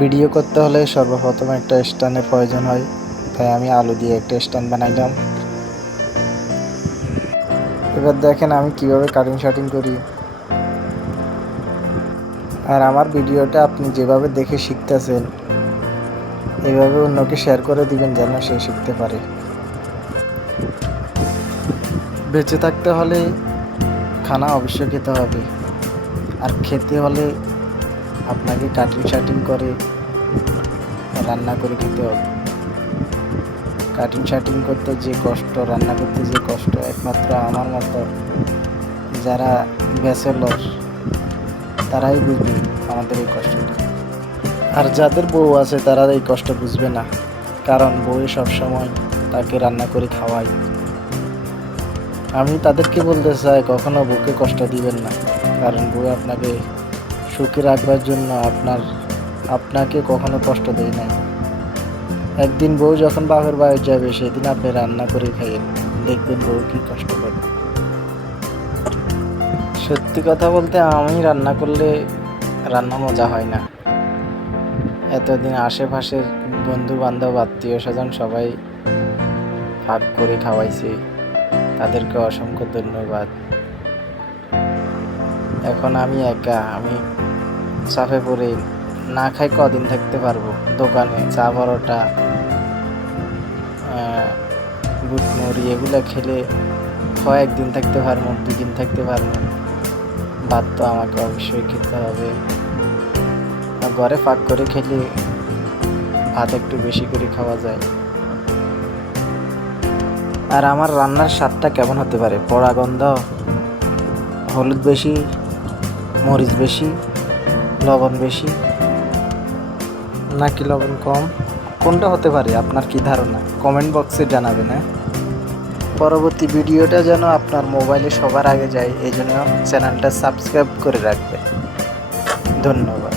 Video করতে হলে সর্বপ্রথম একটা স্ট্যান্ডের প্রয়োজন হয়, তাই আমি আলু দিয়ে একটা স্ট্যান্ড বানাইলাম। এবার দেখেন আমি কিভাবে কাটিং শাটিং করি। আর আমার ভিডিওটা আপনি যেভাবে দেখে শিখতেছেন এভাবে অন্যকে শেয়ার করে দিবেন যেন সে শিখতে পারে। বেঁচে থাকতে হলে খানা অবশ্যই খেতে হবে, আর খেতে হলে আপনাকে কাটিং শাটিং করে রান্না করে খেতে হবে। কাটিং শাটিং করতে যে কষ্ট, রান্না করতে যে কষ্ট, একমাত্র আমার মতো যারা ব্যাচেলর তারাই বুঝবে আমাদের এই কষ্টটা। আর যাদের বউ আছে তারা এই কষ্ট বুঝবে না, কারণ বউ সবসময় তাকে রান্না করে খাওয়ায়। আমি তাদেরকে বলতে চাই কখনো বউকে কষ্ট দিবেন না, কারণ বউ আপনাকে সুখে রাখবার জন্য আপনাকে কখনো কষ্ট দেয় না। একদিন বউ যখন বাপের বাড়ি যাবে সেদিন আপনি রান্না করে খাইয়েন, দেখবেন বউ কি কষ্ট করে। সত্যি কথা বলতে আমি রান্না করলে রান্না মজা হয় না। এতদিন আশেপাশের বন্ধু বান্ধব আত্মীয় স্বজন সবাই ভাগ করে খাওয়াইছে, তাদেরকে অসংখ্য ধন্যবাদ। এখন আমি একা, আমি চাপে পড়ে না খাই কদিন থাকতে পারবো। দোকানে চা পরোটা বুট মুড়ি এগুলো খেলে কয়েকদিন থাকতে পারবো, 2 দিন থাকতে পারবো। ভাত তো আমাকে অবশ্যই খেতে হবে। আর ঘরে ফাঁক করে খেলে ভাত একটু বেশি করে খাওয়া যায়। আর আমার রান্নার স্বাদটা কেমন হতে পারে? পোড়া গন্ধ, হলুদ বেশি, মরিচ বেশি, লবণ বেশি, নাকি লবণ কম? কোনটা হতে পারে? আপনার কি ধারণা? কমেন্ট বক্সে জানাবেন। হ্যাঁ, পরবর্তী ভিডিওটা যেন আপনার মোবাইলে সবার আগে যায় এই জন্য চ্যানেলটা সাবস্ক্রাইব করে রাখবেন। ধন্যবাদ।